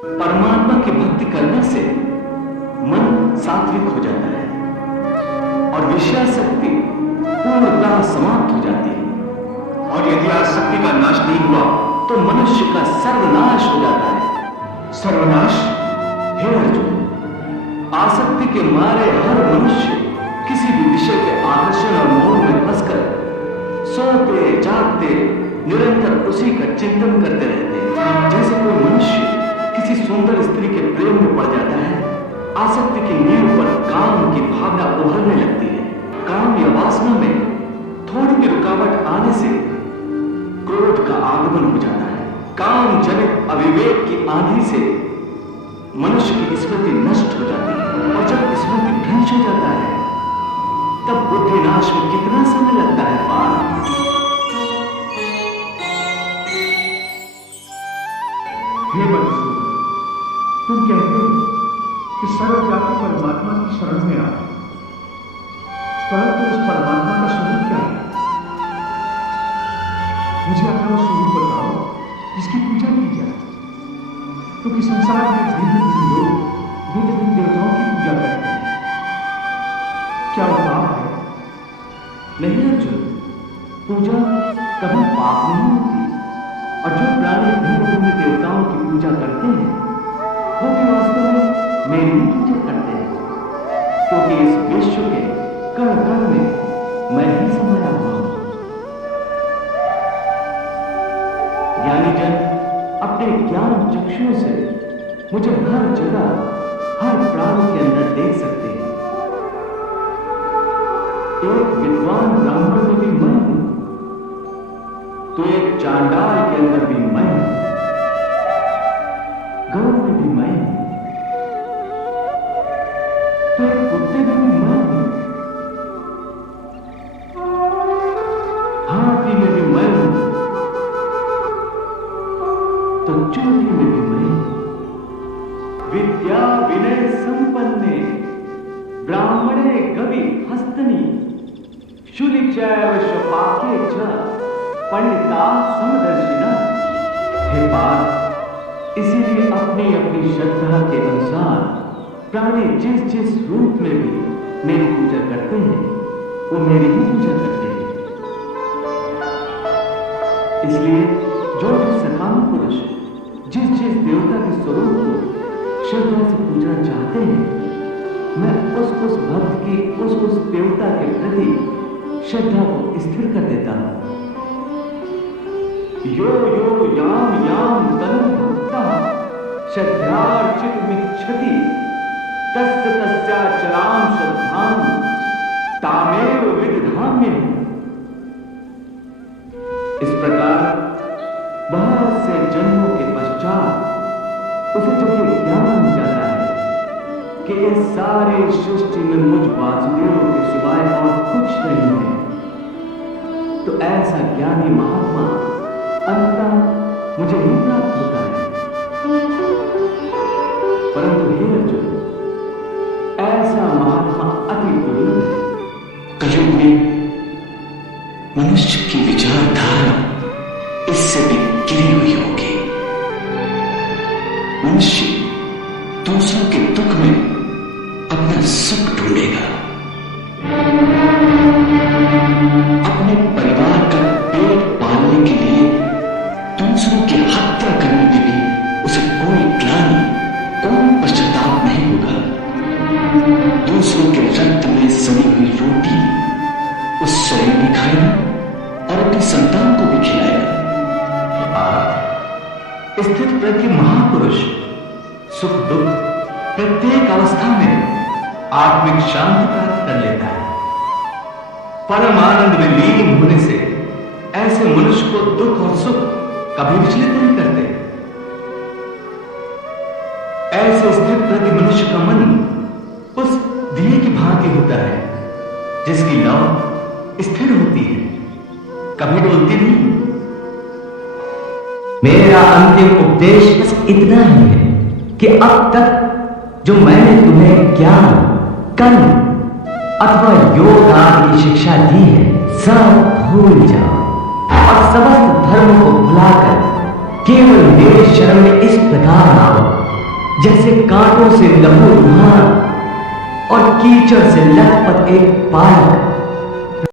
परमात्मा की भक्ति करने से मन सात्विक हो जाता है और विषयासक्ति पूर्णतः समाप्त हो जाती है। और यदि आसक्ति का नाश नहीं हुआ तो मनुष्य का सर्वनाश हो जाता है। सर्वनाश? हे अर्जुन, आसक्ति के मारे हर मनुष्य किसी भी विषय के आकर्षण और मोह में फंसकर सोते जागते निरंतर उसी का चिंतन करते रहते हैं। जैसे कोई मनुष्य किसी सुंदर स्त्री के प्रेम में पड़ जाता है, आसक्ति की नींव पर काम की भावना उभरने लगती है। काम या वासना में थोड़ी भी रुकावट आने से क्रोध का आगमन हो जाता है। काम जनित अविवेक की आंधी से मनुष्य की स्मृति नष्ट हो जाती है और जब स्मृति भ्रंश हो जाता है तब बुद्धि नाश में कितना समय लगता है पार। हे मधुसूदन, तुम कहते हो कि सर्वव्यापी परमात्मा की शरण में आए, परंतु उस परमात्मा का स्वरूप क्या है? मुझे अपना वो स्वरूप बताओ जिसकी पूजा की जाए, क्योंकि संसार में भिन्न भिन्न लोग भिन्न भिन्न देवताओं की पूजा करते हैं। क्या वो पाप है? नहीं अर्जुन, पूजा कभी पाप नहीं होती और जो प्राणी भिन्न भिन्न देवताओं की पूजा करते हैं वो भी वास्तव में मेरी ही पूजा करते हैं, क्योंकि इस विश्व के कण कण में मैं ही समाया हुआ हूं। ज्ञानी जन अपने ज्ञान चक्षुओं से मुझे हर जगह हर प्राणी के अंदर देख सकते हैं। एक विद्वान ब्राह्मण में भी मैं हूं, तो एक चांडाल के अंदर भी मैं हूं, गौ में भी मैं हूं, तो एक कुत्ते में भी मैं हूं, हाथी में भी मैं हूं, तो चोटी में भी मैं हूं। विद्या विनय संपन्ने ब्राह्मणे कवि हस्तनी शूली चैव शपाके च पंडिता समदर्शिना। हे पार्थ, इसीलिए अपनी अपनी श्रद्धा के अनुसार प्राणी जिस जिस रूप में भी मेरी पूजा करते हैं वो मेरी ही पूजा करते हैं। इसलिए जो भी सकाम पुरुष जिस जिस देवता के स्वरूप को श्रद्धा से पूजना चाहते हैं, मैं उस भक्त की उस देवता के प्रति श्रद्धा को स्थिर कर देता हूं। यो यो याम याम तनु भक्ता श्रद्धार्चितुमिच्छति तस्य तस्याचलां श्रद्धां तामेव विदधाम्यहम्। इस प्रकार बहुत से जन्मों के पश्चात उसे जब ये ज्ञान हो जाता है कि इस सारे सृष्टि में मुझ वासुदेव के सिवाय और कुछ नहीं है, तो ऐसा ज्ञानी महात्मा अंततः मुझे ही प्राप्त होता है। परंतु हे अर्जुन, ऐसा महात्मा अति दुर्लभ है। कलयुग में मनुष्य की विचारधारा इससे भी गिरी हुई होगी। मनुष्य दूसरों के दुख में अपना सुख ढूंढेगा, अपने परिवार का पेट पालने के लिए दूसरों की हत्या करने में भी उसे कोई ग्लानि, कोई पश्चाताप नहीं होगा। दूसरों के रक्त में सनी हुई रोटी उस स्वयं भी खाएगा और अपनी संतान को भी खिलाएगा। स्थित प्रज्ञ महापुरुष सुख दुख प्रत्येक अवस्था में आत्मिक शांति प्राप्त कर लेता है। परम आनंद में लीन होने से ऐसे मनुष्य को दुख और सुख कभी विचलित नहीं करते। ऐसे स्थित प्रति मनुष्य का मन उस दिए की भांति होता है जिसकी लौ स्थिर होती है, कभी डोलती नहीं। मेरा अंतिम उपदेश बस इतना ही है कि अब तक जो मैंने तुम्हें ज्ञान, कर्म अथवा योग आदि की शिक्षा दी है सब भूल जाओ और समस्त धर्म को भुलाकर केवल मेरे शरण में इस प्रकार आओ जैसे कांटों से लहू रुहान और कीचड़ से लथपथ एक बालक